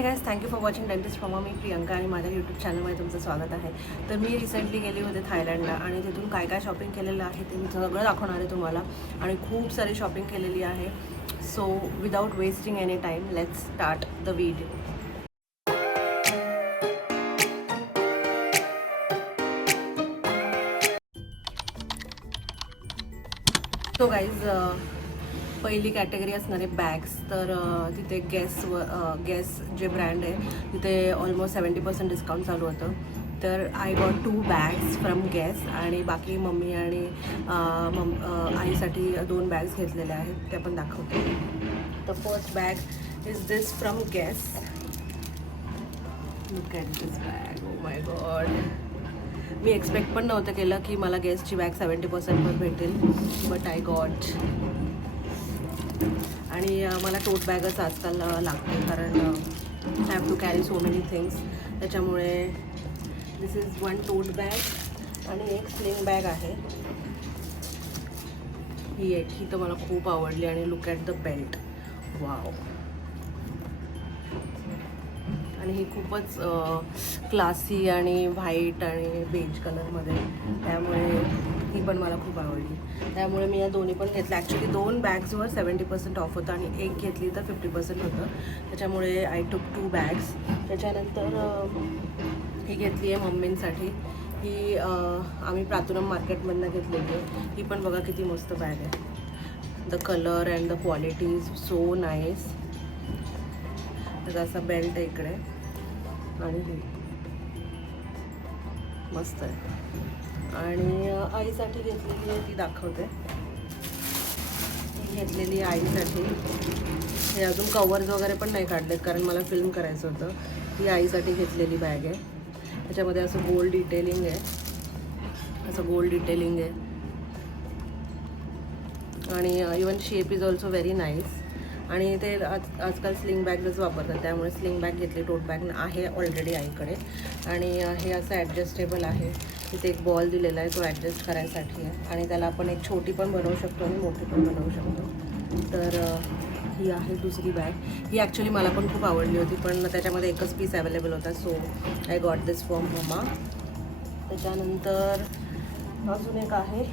Hi guys, thank you for watching dentist from me Priyanka आणि माझ्या YouTube चॅनलमध्ये तुमचं स्वागत आहे. तर मी रिसेंटली गेली होते थायलंडला आणि तिथून काय काय शॉपिंग केलेलं आहे ते मी सगळं दाखवणार आहे तुम्हाला. आणि खूप सारी शॉपिंग केलेली आहे. So without wasting any time let's start the video. So guys, पहिली कॅटेगरी असणार आहे बॅग्स. तर तिथे गॅस जे ब्रँड आहे तिथे ऑलमोस्ट 70% डिस्काउंट चालू होतं. तर I got 2 bags from gas आणि बाकी मम्मी आणि आईसाठी 2 बॅग्स घेतलेल्या आहेत, त्या पण दाखवते. The first bag is this from gas. Look at this bag. O my God, me expect पण नव्हतं केलं की मला गॅसची बॅग 70% भेटेल, बट आय गॉट. आणि मला टोट बॅगच आजकाल लागते, कारण have to carry so many things. त्याच्यामुळे दिस इज 1 टोट बॅग आणि एक स्लिंग बॅग आहे. ही तर मला खूप आवडली. आणि look at the belt, wow. आणि ही खूपच क्लासी आणि व्हाईट आणि बेज कलरमध्ये, त्यामुळे ही पण मला खूप आवडली. त्यामुळे मी या दोन्ही पण घेतल्या. ॲक्च्युली 2 बॅग्सवर 70% ऑफ होतं आणि एक घेतली तर 50% होतं. त्याच्यामुळे आय टूक 2 बॅग्स. त्याच्यानंतर ही घेतली आहे मम्मींसाठी. ही आम्ही प्रातुरम मार्केटमधनं घेतलेली आहे. ही पण बघा किती मस्त बॅग आहे. The colour and the quality is so nice. त्याचा असा बेल्ट आहे इकडे आणि ही मस्त आहे. आणि आईसाठी घेतलेली आहे, ती दाखवते. ही घेतलेली आहे आईसाठी. हे अजून कवर्स वगैरे पण नाही काढलेत, कारण मला फिल्म करायचं होतं. ही आईसाठी घेतलेली बॅग आहे. त्याच्यामध्ये असं गोल्ड डिटेलिंग आहे, आणि even shape is also very nice. आणि ते आजकाल स्लिंग बॅगच वापरतात, त्यामुळे स्लिंग बॅग घेतली. टोट बॅग आहे ऑलरेडी आईकडे. आणि हे असं ॲडजस्टेबल आहे. तिथे एक बॉल दिलेला आहे, तो ॲडजस्ट करायसाठी आहे. आणि त्याला आपण एक छोटी पण बनवू शकतो आणि मोठी पण बनवू शकतो. तर ही आहे दुसरी बॅग. ही ॲक्च्युली मला पण खूप आवडली होती, पण त्याच्यामध्ये एकच पीस अवेलेबल होता. So I got this from mamma. त्याच्यानंतर अजून एक आहे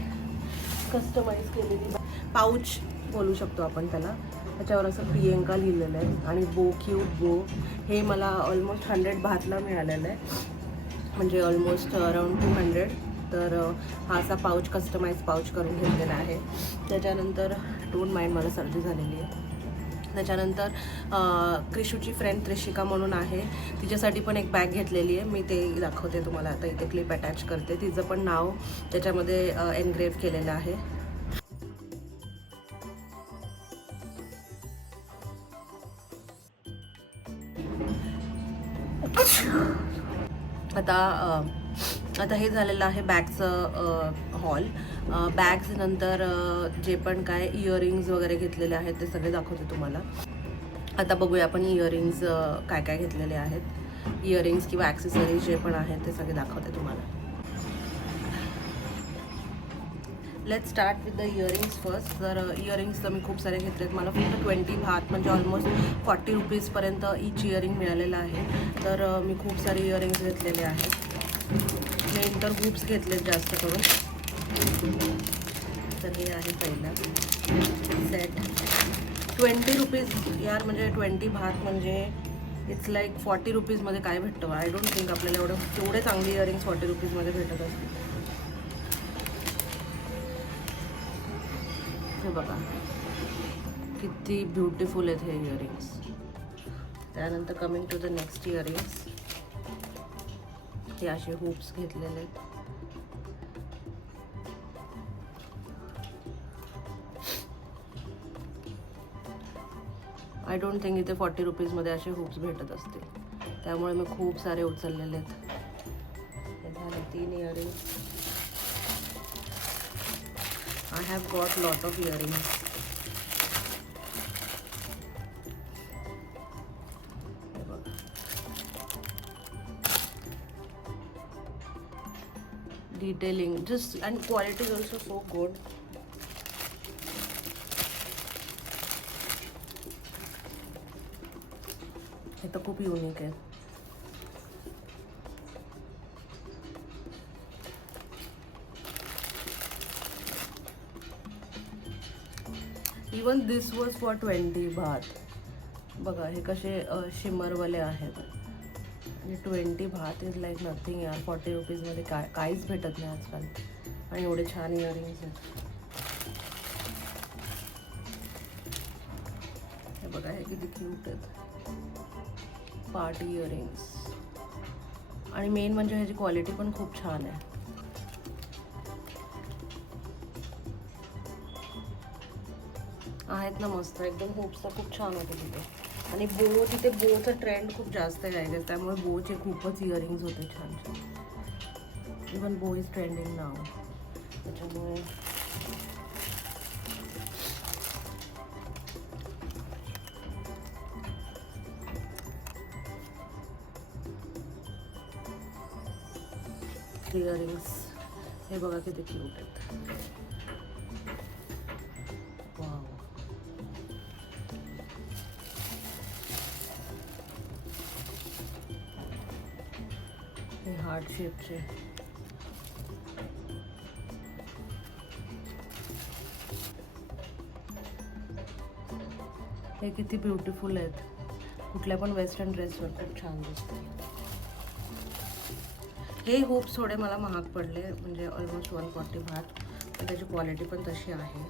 कस्टमाइज केलेली पाऊच बोलू शकतो आपण त्याला. त्याच्यावर असं प्रियंका लिहिलेलं आहे आणि बो क्यूट बो. हे मला ऑलमोस्ट 100 बाहतला मिळालेलं आहे, म्हणजे ऑलमोस्ट अराउंड 200. तर हा असा पाऊच कस्टमाइज पाऊच करून घेतलेला आहे. त्याच्यानंतर डोंट माइंड, मला सर्दी झालेली आहे. त्याच्यानंतर क्रिशूची फ्रेंड त्रिशिका म्हणून आहे, तिच्यासाठी पण एक बॅग घेतलेली आहे. मी ते दाखवते तुम्हाला आता. इथे क्लिप अटॅच करते. तिचं पण नाव त्याच्यामध्ये एनग्रेव्ह केलेलं आहे. आता हे झालेलं आहे बॅगचं हॉल. बॅग्स नंतर जे पण काय इयरिंग्ज वगैरे घेतलेले आहेत ते सगळे दाखवते तुम्हाला. आता बघूया आपण इयरिंग्ज काय काय घेतलेले आहेत. इयरिंग्ज किंवा ॲक्सेसरीज जे पण आहेत ते सगळे दाखवते तुम्हाला. Let's start with the earrings first. तर इयरिंग्स तर मी खूप सारे घेतलेत. मला फक्त 20 बाहत म्हणजे ऑलमोस्ट 40 रुपीजपर्यंत ईच इयरिंग मिळालेलं आहे. तर मी खूप सारे इयरिंग्स घेतलेले आहेत. मी इंटर हुप्स घेतलेत जास्त करून. तर हे आहे पहिला सेट. 20 रुपीज यार, म्हणजे 20 बाहत म्हणजे इट्स लाईक 40 रुपीजमध्ये काय भेटतं. आय डोंट थिंक आपल्याला तेवढे चांगले इयरिंग्स 40 रुपीजमध्ये भेटत असतील. हे बघा किती ब्युटिफुल आहेत हे इयरिंग्स. त्यानंतर coming to the next earrings. हे असे हुप्स घेतलेले आहेत. आय डोंट थिंक इथे 40 रुपीजमध्ये असे हुप्स भेटत असतील, त्यामुळे मी खूप सारे उचललेले आहेत. हे झाले 3 earrings. I have got lot of earrings. Detailing just and quality is also so good. हे तर खूप युनिक आहेत. Even this was for 20 bath. बघा हे कसे शिमरवाले आहेत आणि 20 बाथ इज लाईक नथिंग यार. 40 रुपीजमध्ये काहीच भेटत नाही आजकाल. आणि एवढे छान इयरिंग्स आहेत. हे बघा हे किती क्यूट आहेत. Party earrings. आणि मेन म्हणजे ह्याची क्वालिटी पण खूप छान आहे. आहेत ना मस्त एकदम. हुप्सचा खूप छान होते तिथे. आणि बो तिथे बोचा ट्रेंड खूप जास्त आहे, त्यामुळे बोचे खूपच इयरिंग्स होते छान छान. इवन बो इज ट्रेंडिंग नाव. त्याच्यामुळे इयरिंग्स हे बघा किती क्यूट आहेत. वाव. हे हार्ट शेपचे. हे किती ब्युटिफुल आहेत. कुठल्या पण वेस्टर्न ड्रेसवर खूप छान दिसते. हे हुप्स थोडे मला महाग पडले, म्हणजे ऑलमोस्ट 140 बाथ. पण त्याची क्वालिटी पण तशी आहे.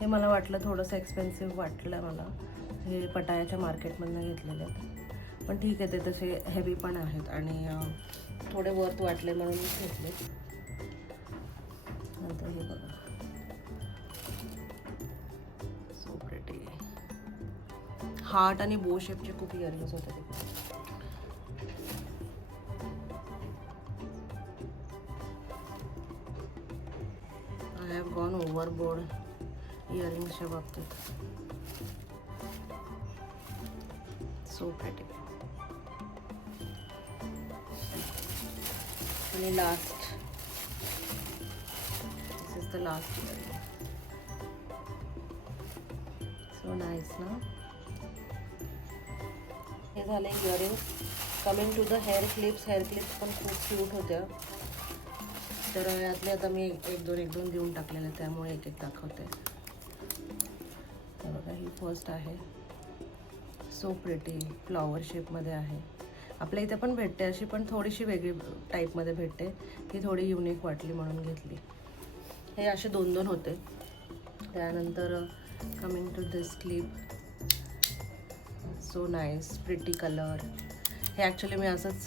हे मला वाटलं थोडंसं एक्सपेन्सिव्ह वाटलं मला. हे पटायाच्या मार्केटमधनं घेतलेले आहेत, पण ठीक आहे. ते तसे हेवी पण आहेत आणि थोडे वर्थ वाटले म्हणून घेतले. नंतर हे बघा सो प्रिटी. हार्ट आणि बो शेपचे खूप इयरिंग्स होते तिथे. आय हॅव गॉन ओव्हरबोर्ड इयरिंग्सच्या बाबतीत. So pretty. आणि last, this is the last earring. So nice ना. हे झाले earrings. Coming to the hair clips. Hair clips पण खूप क्यूट होत्या. तर यातले आता मी एक दोन देऊन टाकलेले, त्यामुळे एक दाखवते. तर बघा ही फर्स्ट आहे. So pretty. फ्लॉवर शेपमध्ये आहे. आपल्या इथे पण भेटते अशी, पण थोडीशी वेगळी टाईपमध्ये भेटते. ही थोडी युनिक वाटली म्हणून घेतली. हे असे 2 होते. त्यानंतर coming to this clip. So nice pretty colour. हे ॲक्च्युली मी असंच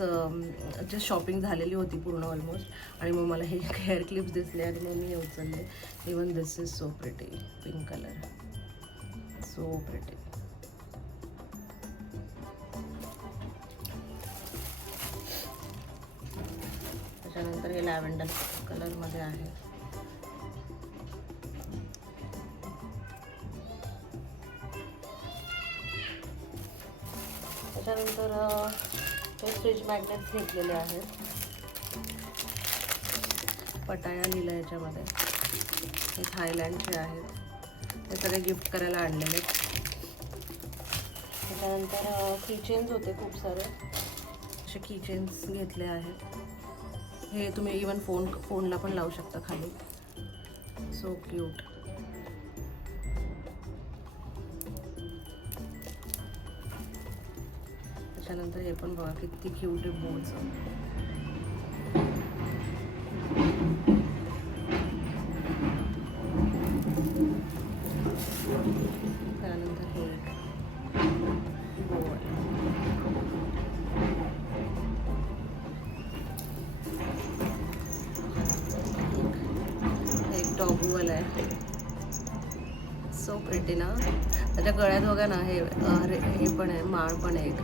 जस्ट शॉपिंग झालेली होती पूर्ण ऑलमोस्ट, आणि मग मला हे हेअर क्लिप्स दिसले आणि मग मी हे उचलले. Even this is so pretty. Pink colour. So pretty. त्याच्यानंतर हे लॅव्हेंडर कलरमध्ये आहे. त्याच्यानंतर हे फ्रीज मॅग्नेट्स घेतलेले आहेत. पटाया लिहिलं याच्यामध्ये. हे थायलंडचे आहेत. हे सगळे गिफ्ट करायला आणलेले. त्याच्यानंतर कीचेन्स होते खूप सारे. असे कीचेन्स घेतले आहेत. हे तुम्ही इवन फोनला पण लावू शकता खाली. So cute. त्याच्यानंतर हे पण बघा किती क्यूट आहे बोचं. त्यानंतर हे बो. एक डॉगूवाला आहे. सो प्रिटी ना. त्याच्या गळ्यात बघा ना हे पण आहे, माळ पण आहे एक.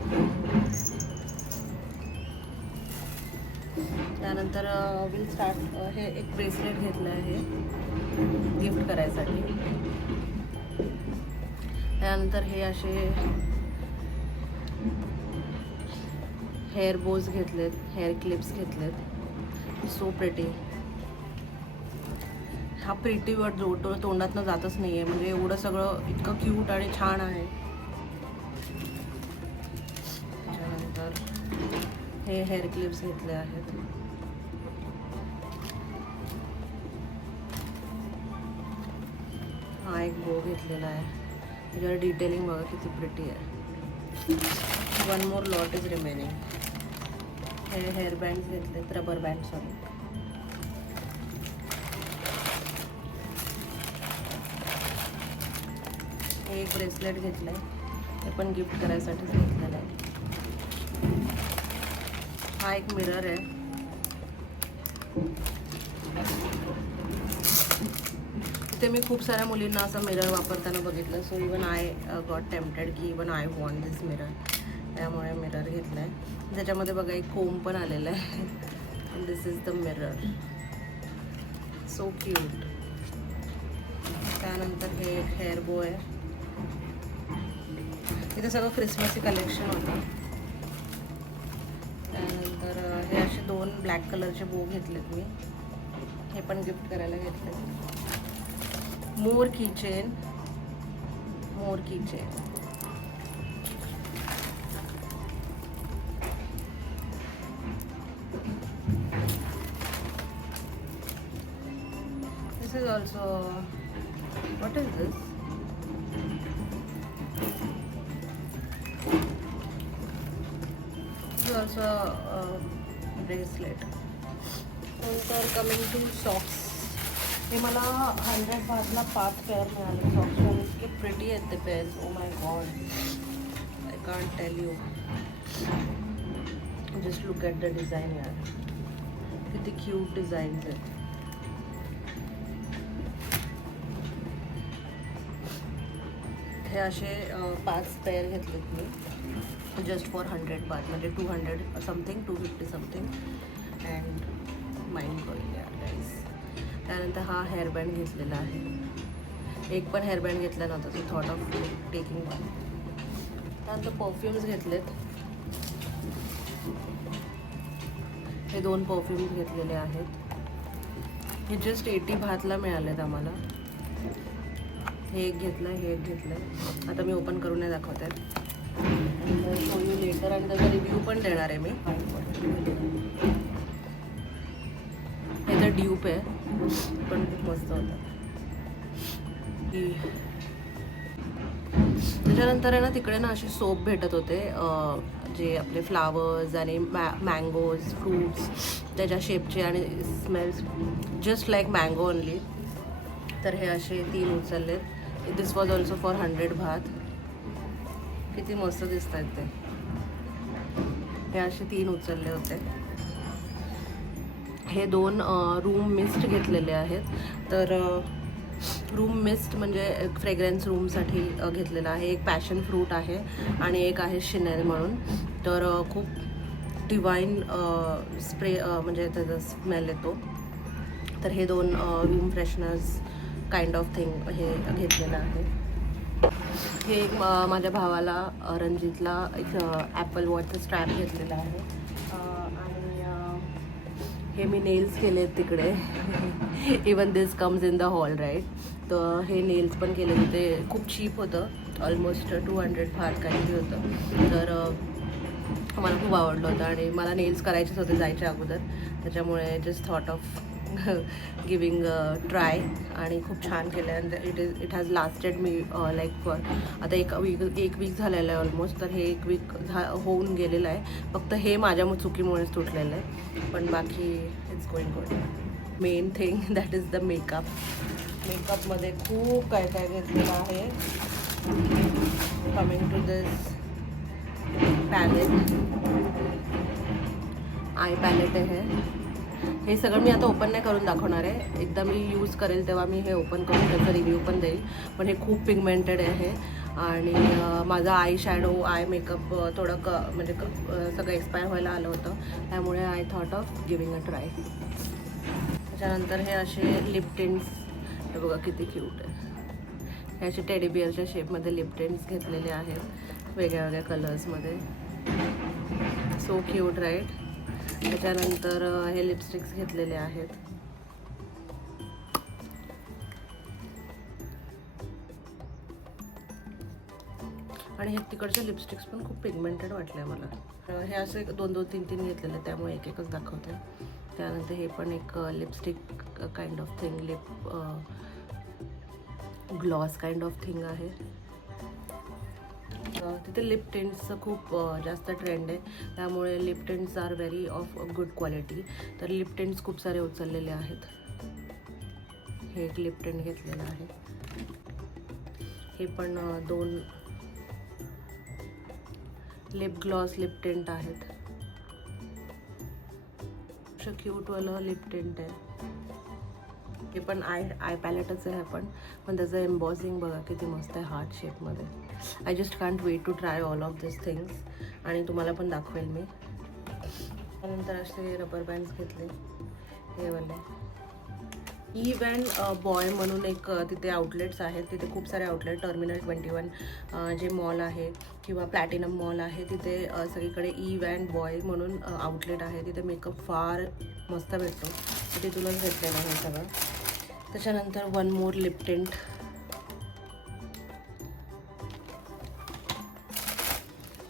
त्यानंतर विल स्टार्ट. हे एक ब्रेसलेट घेतलं आहे गिफ्ट करायसाठी. त्यानंतर हे असे हेअर बोज घेतलेत. हेअर क्लिप्स घेतलेत. So pretty. हा प्रिटी वर्ड जो तोंडातनं जातच नाही आहे, म्हणजे एवढं सगळं इतकं क्यूट आणि छान आहे. त्याच्यानंतर हे हेअर क्लिप्स घेतले आहेत. हा एक बो घेतलेला आहे, त्याच्यावर डिटेलिंग बघा किती प्रिटी आहे. One more lot is remaining. हे हेअर बँड्स घेतले, रबर बँड सॉरी. एक ब्रेसलेट घेतलं आहे, ते पण गिफ्ट करायसाठीच घेतलेलं आहे. हा एक मिरर आहे. इथे मी खूप साऱ्या मुलींना असं मिरर वापरताना बघितलं, so even I got tempted की even I want this mirror. त्यामुळे मिरर घेतलं आहे. त्याच्यामध्ये बघा एक कोम पण आलेला आहे. This is the mirror, so cute. त्यानंतर हे एक हेअर बो आहे. इथे सगळं क्रिसमसी कलेक्शन होतं. त्यानंतर हे असे 2 ब्लॅक कलरचे बो घेतलेत मी, हे पण गिफ्ट करायला घेतले. मोर kitchen. This is also, what is this? This is also a bracelet. नंतर कमिंग टू सॉक्स. हे मला 100 बाथला 5 पेअर मिळाले सॉक्स, आणि इतके प्रिटी आहेत ते pairs. Oh my God, I can't tell you. Just look at the design यार, किती क्यूट डिझाईन्स आहेत. हे असे 5 पेअर घेतलेत मी जस्ट फॉर 100 बाथ, म्हणजे 200 something, 250 something. And mind blowing यार गाईज. त्यानंतर हा हेअरबँड घेतलेला आहे. एक पण हेअरबँड घेतला नव्हता, so thought of taking one. त्यानंतर परफ्युम्स घेतलेत. हे 2 परफ्युम्स घेतलेले आहेत. हे जस्ट 80 बाथला मिळालेत आम्हाला. हे एक घेतलं, हे एक घेतलं. आता मी ओपन करून नाही दाखवत आहे, शो यू लेटर. आणि त्याचा रिव्ह्यू पण देणार आहे मी. हे तर ड्यूप आहे, पण खूप मस्त होतं. त्याच्यानंतर आहे ना, तिकडे ना असे सोप भेटत होते, जे आपले फ्लावर्स आणि मँगोज, फ्रूट्स त्याच्या शेपचे, आणि smells just like mango only. तर हे असे 3 उचललेत. दिस वॉज ऑल्सो फॉर 100 बाथ. किती मस्त दिसत आहेत ते. हे असे 3 उचलले होते. हे 2 रूम मिस्ट घेतलेले आहेत. तर रूम मिस्ट म्हणजे फ्रेग्रन्स रूमसाठी घेतलेलं आहे. एक पॅशन फ्रूट आहे आणि एक आहे शिनेल म्हणून. तर खूप डिवाईन स्प्रे म्हणजे त्याचा स्मेल येतो. तर हे 2 room fresheners kind of thing हे घेतलेलं आहे. हे एक माझ्या भावाला रणजितला एक ॲपल वॉचचं स्ट्रॅप घेतलेला आहे. आणि हे मी नेल्स केले आहेत तिकडे. Even this comes in the hall right. तर हे नेल्स पण केले होते. खूप चीप होतं, ऑलमोस्ट 200 बाथ काहीतरी होतं. तर मला खूप आवडलं होतं आणि मला नेल्स करायचेच होते जायच्या अगोदर. त्याच्यामुळे just thought of giving try. आणि खूप छान केलं आहे. It has lasted me like for आता एक वीक झालेलं आहे ऑलमोस्ट. तर हे 1 वीक होऊन गेलेलं आहे. फक्त हे माझ्या चुकीमुळेच तुटलेलं आहे, पण बाकी it's going good. Main thing that is the makeup. मेकअपमध्ये खूप काय काय घेतलेलं आहे. Coming to this palette, eye palette आहे. हे सगळं मी आता ओपन नाही करून दाखवणार आहे. एकदा मी यूज करेल तेव्हा मी हे ओपन करून त्याचा रिव्ह्यू पण देईल. पण हे खूप पिगमेंटेड आहे. आणि माझा आय शॅडो, आय मेकअप थोडं म्हणजे सगळं एक्सपायर व्हायला आलं होतं. त्यामुळे I thought of giving a try. त्याच्यानंतर हे असे लिप टिंट्स, हे बघा किती क्यूट आहे. हे असे टेडी बिअरच्या शेपमध्ये लिप टिंट्स घेतलेले आहेत वेगळ्या वेगळ्या कलर्समध्ये. So cute right. त्याच्यानंतर हे लिपस्टिक्स घेतलेले आहेत. आणि हे तिकडचे लिपस्टिक्स पण खूप पिगमेंटेड वाटले मला. हे असे 2-2, 3-3 घेतलेले, त्यामुळे एक एकच दाखवते. त्यानंतर हे पण एक lipstick kind of thing, lip gloss kind of thing आहे. तिथे लिप टिंट्सचं खूप जास्त ट्रेंड आहे, त्यामुळे lip tints are very of good quality. तर लिप टिंट्स खूप सारे उचललेले आहेत. हे एक लिप टिंट घेतलेलं आहे. हे पण 2 लिप ग्लॉस लिप टिंट आहेत. असं क्यूटवालं लिप टिंट आहे. हे पण आय पॅलेटच आहे पण त्याचं एम्बॉसिंग बघा किती मस्त आहे हार्ट शेपमध्ये. I just can't wait to try all of this things आणि तुम्हाला पण दाखवेल मी. त्यानंतर असे रबर बँड्स घेतले, हे वाले. इव्हन बॉय म्हणून एक तिथे आउटलेट्स आहेत. तिथे खूप सारे आउटलेट, टर्मिनल 21 जे मॉल आहे किंवा प्लॅटिनम मॉल आहे, तिथे सगळीकडे इव्हन बॉय म्हणून आउटलेट आहे. तिथे मेकअप फार मस्त भेटतो, तर तिथूनच घेतलेलं आहे सगळं. त्याच्यानंतर 1 more lip tint.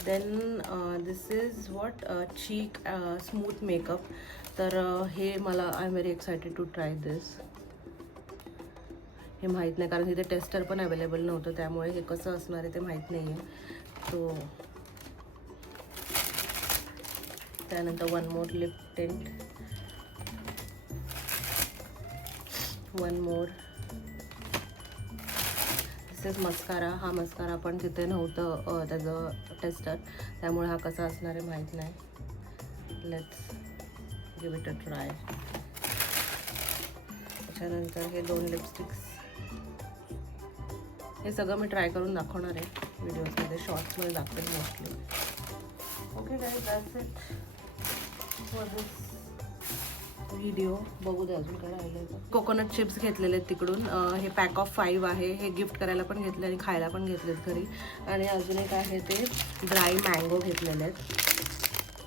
Then this is what cheek smooth makeup. तर हे मला I am very excited to try this. हे माहीत नाही, कारण तिथे टेस्टर पण अवेलेबल नव्हतं, त्यामुळे हे कसं असणार आहे ते माहीत नाही आहे. तो त्यानंतर 1 more lip tint, 1 more. This is mascara. हा मस्कारा पण तिथे नव्हतं त्याचं टेस्टर, त्यामुळे हा कसा असणार आहे माहीत नाही. Let's give it a try. त्याच्यानंतर हे 2 लिपस्टिक्स. हे सगळं मी ट्राय करून दाखवणार आहे व्हिडिओजमध्ये, शॉर्ट्समध्ये दाखवेल mostly. Okay guys, that's it for this video. बघू दे अजून काय राहिलं आहे. कोकोनट चिप्स घेतलेले आहेत तिकडून. हे पॅक ऑफ 5 आहे. हे गिफ्ट करायला पण घेतले आणि खायला पण घेतलेत घरी. आणि अजून एक आहे ते ड्राय मँगो घेतलेले आहेत.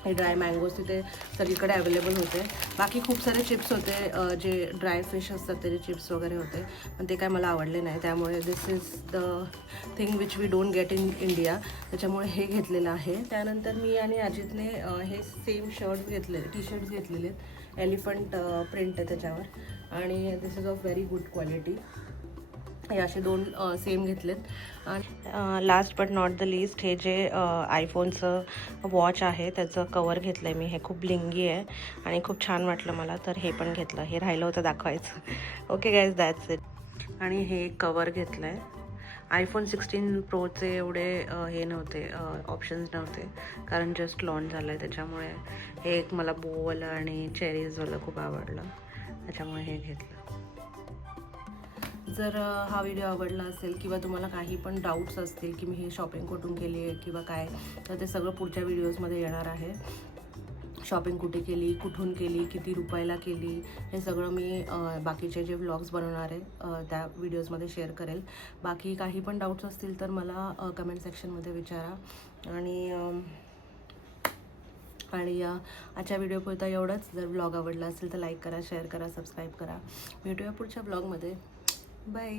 हे ड्राय मँगोज तिथे सगळीकडे अवेलेबल होते. बाकी खूप सारे चिप्स होते, जे ड्राय फिश असतात त्याचे चिप्स वगैरे होते, पण ते काय मला आवडले नाही. त्यामुळे this is the thing which we don't get in India, त्याच्यामुळे हे घेतलेलं आहे. त्यानंतर मी आणि अजितने हे सेम शर्ट्स घेतले, टी शर्ट्स घेतलेले आहेत. एलिफंट प्रिंट आहे त्याच्यावर, आणि this is of very good quality. हे असे 2 सेम घेतलेत. आणि last but not the list, हे जे आयफोनचं वॉच आहे त्याचं कवर घेतलं आहे मी. हे खूप ब्लिंगी आहे आणि खूप छान वाटलं मला, तर हे पण घेतलं. हे राहिलं होतं दाखवायचं. Okay guys, that's it. आणि हे कवर घेतलं आहे. आयफोन 16 प्रोचे एवढे हे नव्हते, ऑप्शन्स नव्हते, कारण जस्ट लॉन्च झालं आहे, त्याच्यामुळे हे एक मला बोवालं आणि चेरीजवालं खूप आवडलं, त्याच्यामुळे हे घेतलं. जर हा व्हिडिओ आवडला असेल किंवा तुम्हाला काही पण डाऊट्स असतील की मी ही शॉपिंग कुठून केली आहे किंवा काय, तर ते सगळं पुढच्या व्हिडिओजमध्ये येणार आहे. शॉपिंग कुठे केली, कुठून केली, किती रुपयाला केली, हे सगळं मी बाकीचे जे व्लॉग्स बनवणार आहे त्या व्हिडिओजमध्ये शेअर करेल. बाकी काही पण डाऊट्स असतील तर मला कमेंट सेक्शनमध्ये विचारा. आणि आजच्या व्हिडिओपुरता एवढंच. जर व्लॉग आवडला असेल तर लाईक करा, शेअर करा, सबस्क्राईब करा. भेटूया पुढच्या व्लॉगमध्ये. बाय.